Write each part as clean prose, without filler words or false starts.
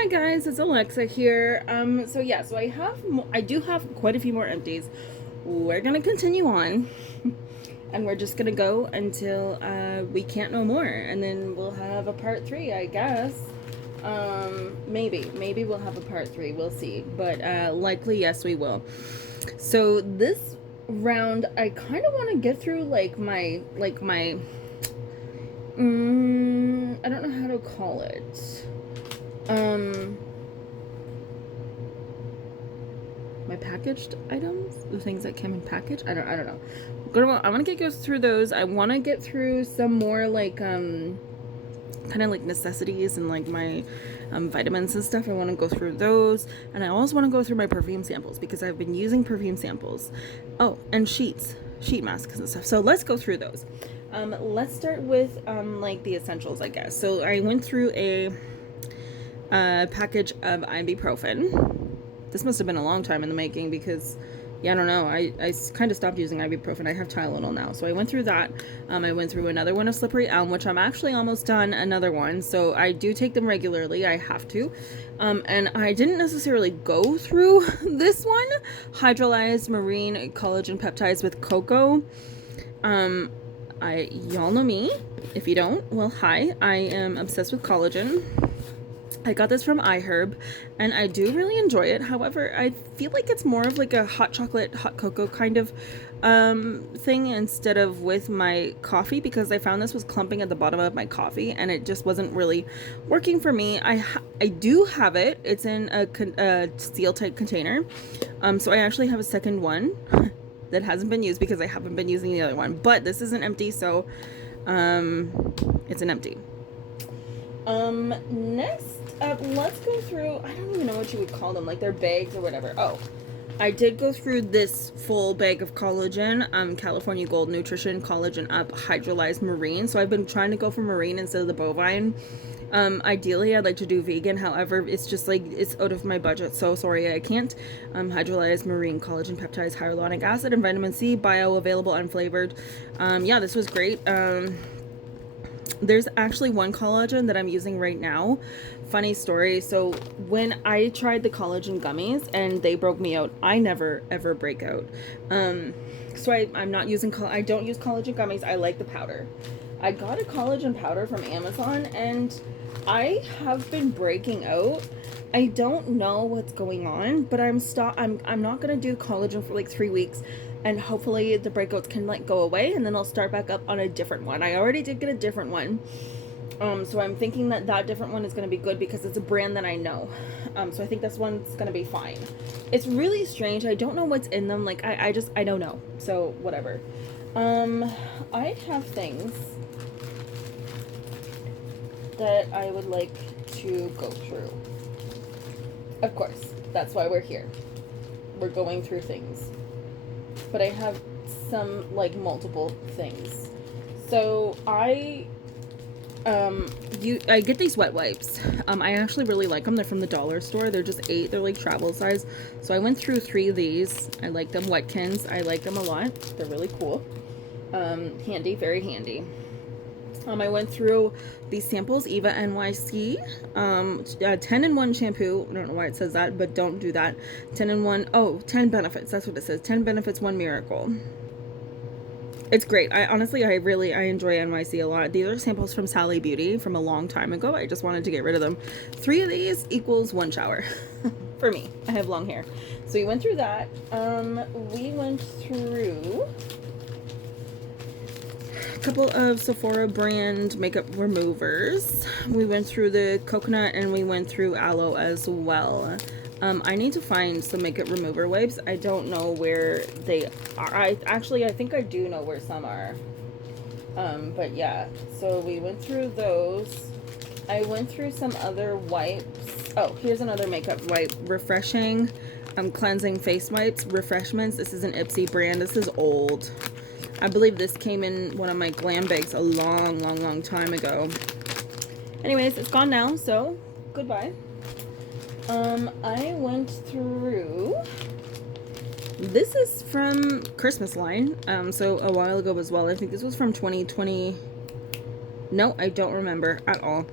Hi guys, it's Alexa here. So I do have quite a few more empties. We're gonna continue on, and we're just gonna go until we can't no more, and then we'll have a part three, I guess. Maybe we'll have a part three. We'll see, but likely yes, we will. So this round, I kind of want to get through my I don't know how to call it. My packaged items, the things that came in package. I don't know. I want to get through those. I want to get through some more kind of like necessities and like my vitamins and stuff. I want to go through those, and I also want to go through my perfume samples because I've been using perfume samples. Oh, and sheet masks and stuff. So let's go through those. Let's start with like the essentials, I guess. So I went through a package of ibuprofen. This must have been a long time in the making because, yeah, I don't know. I kind of stopped using ibuprofen. I have Tylenol now. So I went through that. I went through another one of Slippery Elm, which I'm actually almost done another one. So I do take them regularly. I have to. And I didn't necessarily go through this one. Hydrolyzed marine collagen peptides with cocoa. Y'all know me. If you don't, well, hi. I am obsessed with collagen. I got this from iHerb, and I do really enjoy it. However, I feel like it's more of like a hot chocolate, hot cocoa kind of thing instead of with my coffee, because I found this was clumping at the bottom of my coffee, and it just wasn't really working for me. I do have it. It's in a steel-type container. So I actually have a second one that hasn't been used because I haven't been using the other one. But this isn't empty, so it's an empty. Next up, let's go through, I don't even know what you would call them, like they're bags or whatever. Oh, I did go through this full bag of collagen, California Gold Nutrition Collagen Up Hydrolyzed Marine. So I've been trying to go for marine instead of the bovine. Ideally, I'd like to do vegan. However, it's just like, it's out of my budget. So sorry, I can't. Hydrolyzed marine collagen peptides, hyaluronic acid, and vitamin C, bioavailable, unflavored. Yeah, this was great. There's actually one collagen that I'm using right now. Funny story. So when I tried the collagen gummies and they broke me out, I never ever break out. So I'm not using, I don't use collagen gummies. I like the powder. I got a collagen powder from Amazon and I have been breaking out. I don't know what's going on, but I'm not gonna do collagen for like 3 weeks, and hopefully the breakouts can like go away, and then I'll start back up on a different one. I already did get a different one, so I'm thinking that different one is gonna be good because it's a brand that I know. So I think this one's gonna be fine. It's really strange. I don't know what's in them. Like I don't know. So whatever. I have things that I would like to go through. Of course, that's why we're here. We're going through things. But I have some, like, multiple things. So, I get these wet wipes. I actually really like them. They're from the dollar store. They're just 8. They're, like, travel size. So, I went through 3 of these. I like them. Wetkins. I like them a lot. They're really cool. Handy. Very handy. I went through these samples, Eva NYC, 10-in-1 shampoo. I don't know why it says that, but don't do that. 10-in-1, 10 benefits, that's what it says. 10 benefits, 1 miracle. It's great. I enjoy NYC a lot. These are samples from Sally Beauty from a long time ago. I just wanted to get rid of them. 3 of these equals 1 shower for me. I have long hair. So we went through that. We went through couple of Sephora brand makeup removers. We went through the coconut and we went through aloe as well. I need to find some makeup remover wipes. I don't know where they are. I think I do know where some are. But yeah, so we went through those. I went through some other wipes. Oh, here's another makeup wipe. Refreshing, cleansing face wipes. Refreshments. This is an Ipsy brand. This is old. I believe this came in one of my glam bags a long time ago. Anyways, it's gone now, so goodbye. I went through, this is from Christmas line, so a while ago as well. I think this was from 2020. No, I don't remember at all.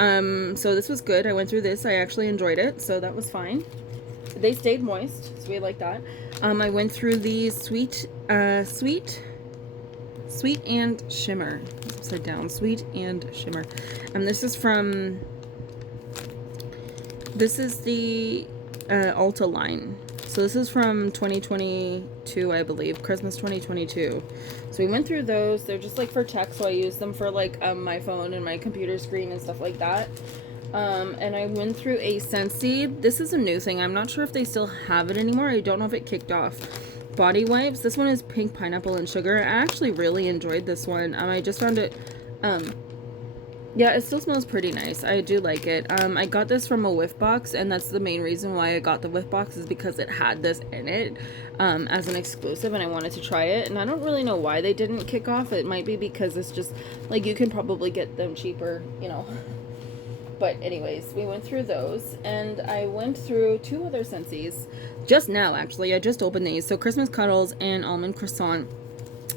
So this was good. I went through this. I actually enjoyed it, so that was fine. They stayed moist, so we like that. I went through these sweet and shimmer. Upside down, sweet and shimmer. This is the Ulta line. So this is from 2022, I believe, Christmas 2022. So we went through those. They're just like for tech, so I use them for like my phone and my computer screen and stuff like that. And I went through a Scentsy. This is a new thing. I'm not sure if they still have it anymore. I don't know if it kicked off. Body wipes. This one is pink pineapple and sugar. I actually really enjoyed this one. I just found it, yeah, it still smells pretty nice. I do like it. I got this from a whiff box, and that's the main reason why I got the whiff box, is because it had this in it as an exclusive, and I wanted to try it. And I don't really know why they didn't kick off. It might be because it's just like you can probably get them cheaper, you know. But anyways, we went through those, and I went through 2 other Scentsies just now. Actually, I just opened these. So Christmas Cuddles and Almond Croissant.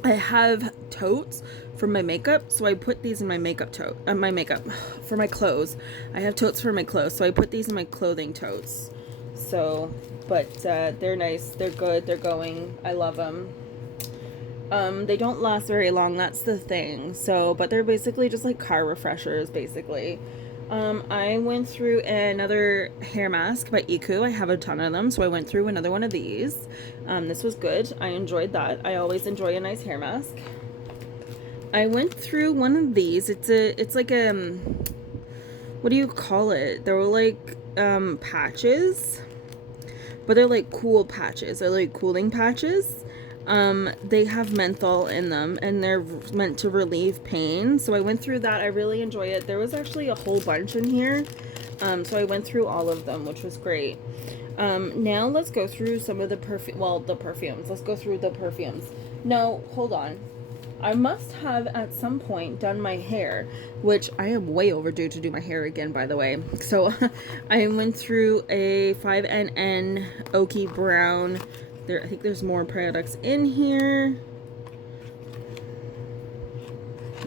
I have totes for my makeup, so I put these in my makeup tote. My makeup for my clothes. I have totes for my clothes, so I put these in my clothing totes. So, but they're nice. They're good. They're going. I love them. They don't last very long. That's the thing. So, but they're basically just like car refreshers, basically. I went through another hair mask by Iku. I have a ton of them, so I went through another one of these. This was good. I enjoyed that. I always enjoy a nice hair mask. I went through one of these. It's like what do you call it? They were like patches, but they're like cool patches. They're like cooling patches. They have menthol in them, and they're meant to relieve pain. So I went through that. I really enjoy it. There was actually a whole bunch in here. So I went through all of them, which was great. Now let's go through some of the perfumes. Let's go through the perfumes. No, hold on. I must have at some point done my hair, which I am way overdue to do my hair again, by the way. So I went through a 5NN Oaky Brown. I think there's more products in here.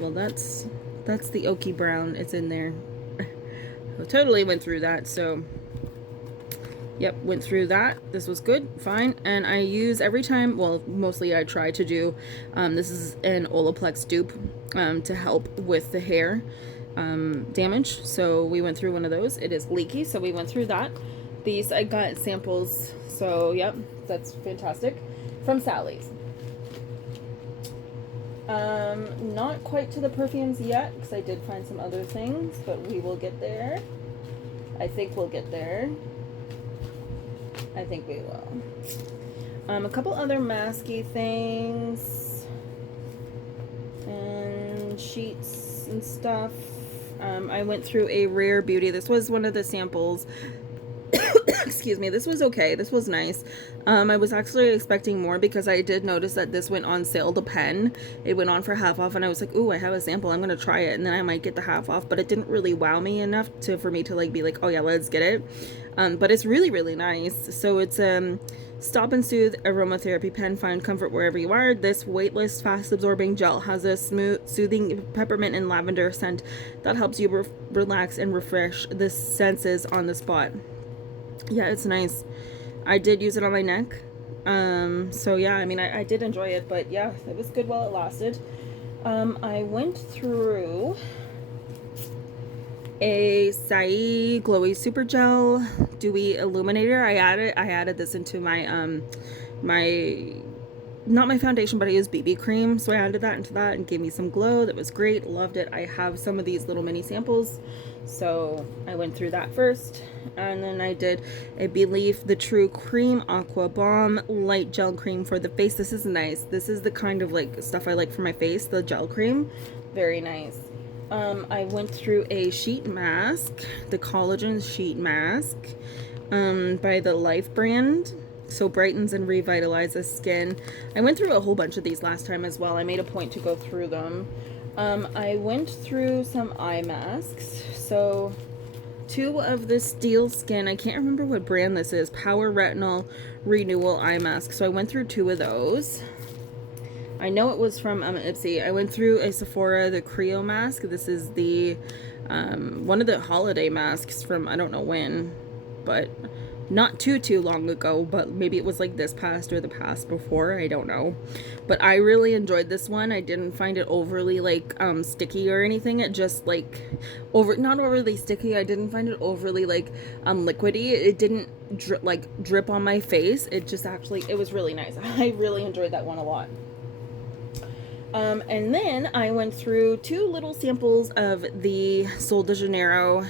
Well, that's the Oaky Brown. It's in there. I totally went through that. So, yep, went through that. This was good, fine. And I use every time, well, mostly I try to do, this is an Olaplex dupe to help with the hair damage. So we went through one of those. It is leaky, so we went through that. These, I got samples, so yep, that's fantastic. From Sally's. Not quite to the perfumes yet, because I did find some other things, but we will get there. I think we'll get there. I think we will. A couple other masky things. And sheets and stuff. I went through a Rare Beauty. This was one of the samples. Excuse me, this was okay. This was nice. I was actually expecting more, because I did notice that this went on sale, the pen. It went on for half off, and I was like, ooh, I have a sample. I'm gonna try it, and then I might get the half off, but it didn't really wow me enough for me to like be like, oh yeah, let's get it. But it's really, really nice. So it's Stop and Soothe Aromatherapy Pen. Find comfort wherever you are. This weightless, fast-absorbing gel has a smooth, soothing peppermint and lavender scent that helps you relax and refresh the senses on the spot. Yeah, it's nice. I did use it on my neck. So yeah, I mean, I did enjoy it, but yeah, it was good while it lasted. I went through a Sai Glowy Super Gel Dewy Illuminator. I added this into my not my foundation, but I used BB cream, so I added that into that and gave me some glow. That was great. Loved it. I have some of these little mini samples, so I went through that first, and then I did a Believe the True Cream Aqua Balm Light Gel Cream for the face. This is nice. This is the kind of like stuff I like for my face, the gel cream. Very nice. I went through a sheet mask, the collagen sheet mask by the Life brand. So brightens and revitalizes skin. I went through a whole bunch of these last time as well. I made a point to go through them. I went through some eye masks. So 2 of the Steel Skin, I can't remember what brand this is, Power Retinol Renewal Eye Mask. So I went through 2 of those. I know it was from Ipsy. I went through a Sephora, the Creo mask. This is the one of the holiday masks from I don't know when, but not too long ago, but maybe it was like this past or the past before, I don't know. But I really enjoyed this one. I didn't find it overly like sticky or anything. It just like not overly sticky. I didn't find it overly like liquidy. It didn't drip on my face. It just actually, it was really nice. I really enjoyed that one a lot. And then I went through 2 little samples of the Sol de Janeiro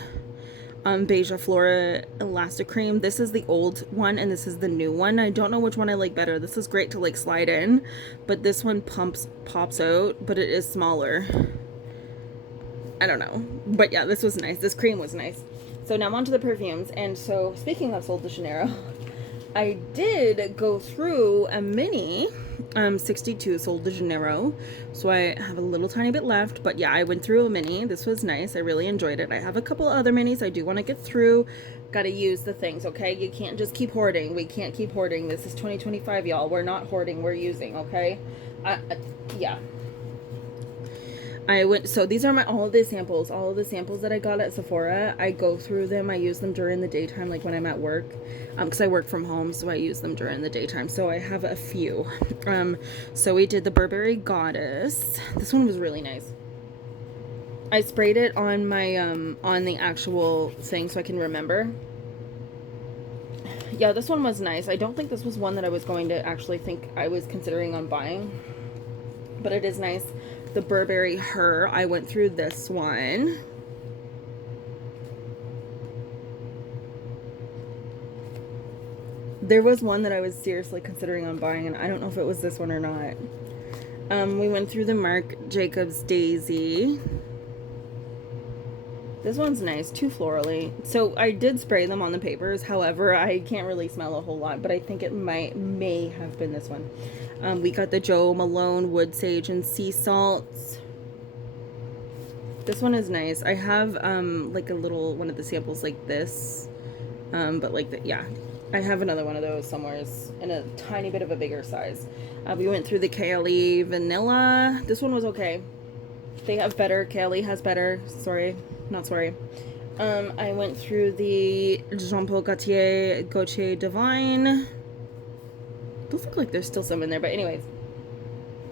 Beija Flora Elastic Cream. This is the old one and this is the new one. I don't know which one I like better. This is great to like slide in, but this one pops out, but it is smaller. I don't know. But yeah, this was nice. This cream was nice. So now on to the perfumes. And so speaking of Sol de Janeiro, I did go through a mini 62 Sol de Janeiro, so I have a little tiny bit left, but yeah, I went through a mini. This was nice. I really enjoyed it. I have a couple other minis I do want to get through. Gotta use the things, okay? You can't just keep hoarding. We can't keep hoarding. This is 2025, y'all. We're not hoarding, we're using, okay? Yeah. So these are all of the samples that I got at Sephora. I go through them. I use them during the daytime, like when I'm at work, because I work from home, so I use them during the daytime. So I have a few. So we did the Burberry Goddess. This one was really nice. I sprayed it on my on the actual thing so I can remember. Yeah, this one was nice. I don't think this was one that I was going to actually think I was considering on buying, but it is nice. The Burberry Her, I went through this one. There was one that I was seriously considering on buying, and I don't know if it was this one or not. We went through the Marc Jacobs Daisy. This one's nice, too florally. So I did spray them on the papers. However, I can't really smell a whole lot, but I think it may have been this one. We got the Jo Malone Wood Sage and Sea Salts. This one is nice. I have like a little one of the samples like this, but like yeah, I have another one of those somewhere in a tiny bit of a bigger size. We went through the KLE Vanilla. This one was okay. They have better. KLE has better. Sorry, not sorry. I went through the Jean Paul Gaultier Divine. Those look like there's still some in there, but anyways.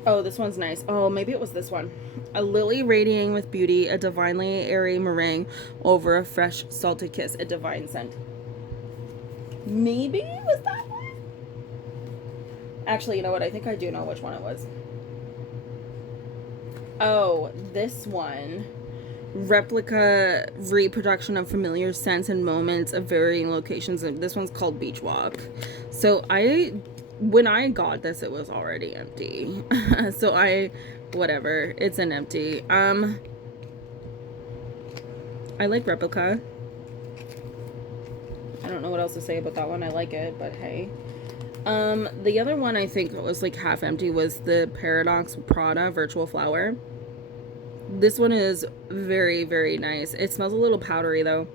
Oh, this one's nice. Oh, maybe it was this one. A Lily Radiating with Beauty, a divinely airy meringue over a fresh salted kiss, a divine scent. Maybe it was that one? Actually, you know what? I think I do know which one it was. Oh, this one. Replica reproduction of familiar scents and moments of varying locations. And this one's called Beach Walk. So when I got this, it was already empty. So whatever, it's an empty. I like Replica. I don't know what else to say about that one. I like it, but hey. The other one I think was like half empty was the Paradox Prada Virtual Flower. This one is very, very nice. It smells a little powdery though.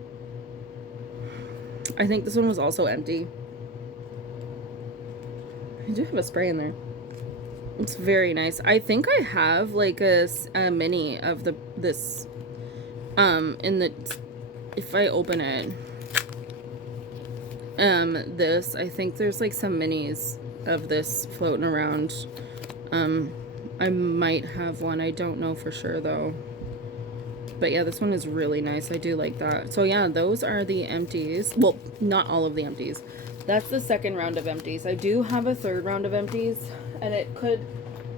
I think this one was also empty. I do have a spray in there. It's very nice. I think I have like a mini of this if I open it, this, I think there's like some minis of this floating around. I might have one. I don't know for sure though. But yeah, this one is really nice. I do like that. So yeah, those are the empties. Well, not all of the empties. That's the second round of empties. I do have a third round of empties, and it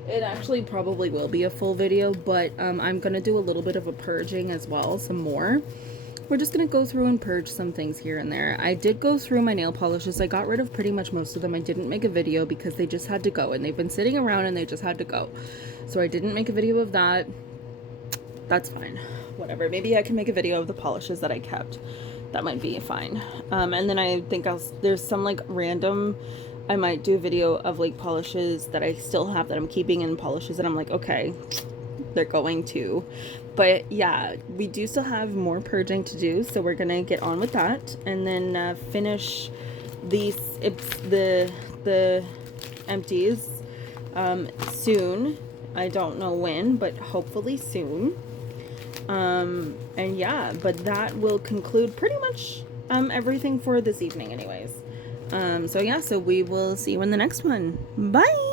actually probably will be a full video, but I'm gonna do a little bit of a purging as well, some more. We're just gonna go through and purge some things here and there. I did go through my nail polishes. I got rid of pretty much most of them. I didn't make a video because they just had to go, and they've been sitting around and they just had to go. So I didn't make a video of that. That's fine. Whatever. Maybe I can make a video of the polishes that I kept. That might be fine. And then I think there's some like random, I might do a video of like polishes that I still have that I'm keeping, and polishes that I'm like, okay, they're going to. But yeah, we do still have more purging to do, so we're gonna get on with that and then finish the empties. soon. I don't know when, but hopefully soon. And yeah, but that will conclude pretty much everything for this evening anyways. So yeah, so we will see you in the next one. Bye!